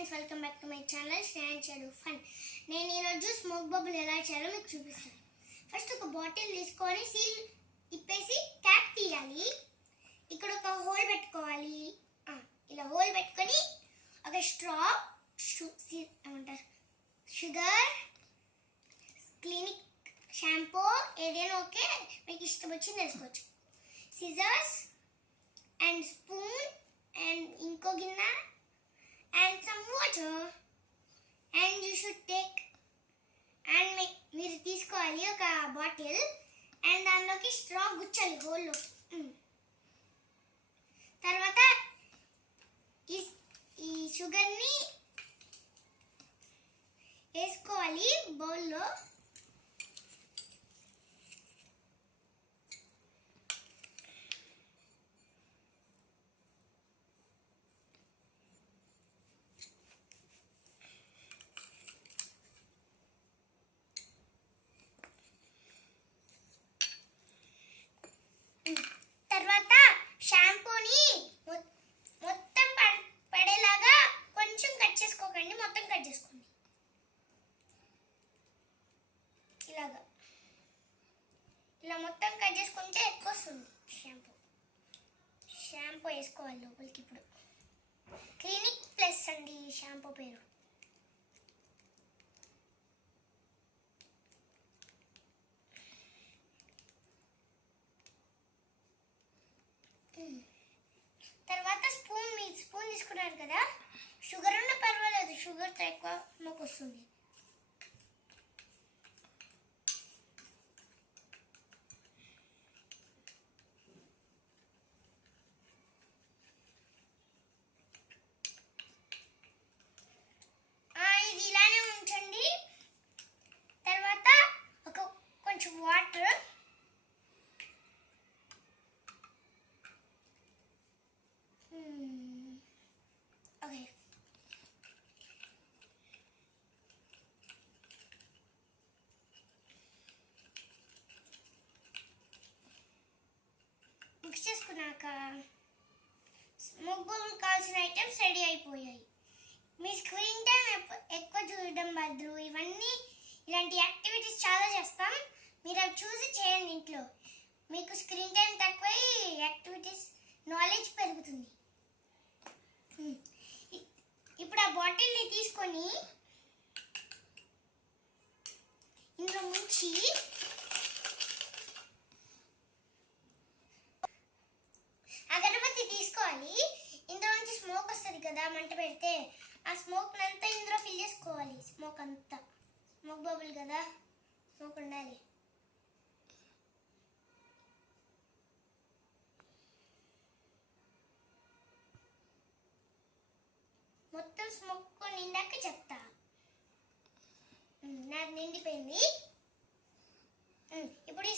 Friends, welcome back to my channel snan shadow fun. నేను ఈరోజు smoke bubble ఎలా చేయాలో మీకు చూపిస్తాను. ఫస్ట్ ఒక బాటిల్ తీసుకొని సీల్ ఇప్పేసి క్యాప్ తీయాలి. ఇక్కడ ఒక హోల్ పెట్టుకోవాలి. ఇలా హోల్ పెట్టుకొని ఒక స్ట్రా, ఏమంటారు, షుగర్, క్లినిక్ షాంపూ ఏదైనా ఓకే, మీకు ఇష్టం వచ్చింది వేసుకోవచ్చు. సిజర్స్ అండ్ స్పూన్ అండ్ ఇంకో గిన్నె and some water, and you should take and మీరు తీసుకోవాలి ఒక బాటిల్ అండ్ దానిలోకి స్ట్రా గుచ్చాలి హోల్లో. తర్వాత ఈ షుగర్ని వేసుకోవాలి బౌల్లో. తర్వాత షాంపూని మొత్తం పడేలాగా కొంచెం కట్ చేసుకోకండి, మొత్తం కట్ చేసుకోండి. ఇలా మొత్తం కట్ చేసుకుంటే ఎక్కువ వస్తుంది షాంపూ వేసుకోవాలి లోపలికి. ఇప్పుడు క్లినిక్ ప్లస్ అండి షాంపూ పేరు. తర్వాత స్పూన్ తీసుకున్నారు కదా, షుగర్ ఉన్న పర్వాలేదు, షుగర్తో ఎక్కువ మాకు వస్తుంది. ఇది ఇలానే ఉంచండి. తర్వాత కొంచెం వాటర్, ఓకే, మిక్స్ చేసుకున్నాక స్మోక్ బబుల్ కావాల్సిన ఐటమ్స్ రెడీ అయిపోయాయి. మీ స్క్రీన్ టైం ఎక్కువ చూడడం బదులు ఇలాంటి యాక్టివిటీస్ చాలా చేస్తాం, మీరు అవి చూసి చేయండి ఇంట్లో. మీకు స్క్రీన్ టైం తక్కువై యాక్టివిటీస్ నాలెడ్జ్ పెరుగుతుంది. ఇప్పుడు ఆ బాటిల్ని తీసుకొని ఇందులో ముంచి అగరబత్తి తీసుకోవాలి. ఇందులో నుంచి స్మోక్ వస్తుంది కదా మంట పెడితే, ఆ స్మోక్ అంతా ఇందులో ఫిల్ చేసుకోవాలి. స్మోక్ అంతా, స్మోక్ బబుల్ కదా, స్మోక్ ఉండాలి. మొత్తం స్మోక్ నిండాక చెప్తా. నాకు నిండిపోయింది. ఇప్పుడు ఈ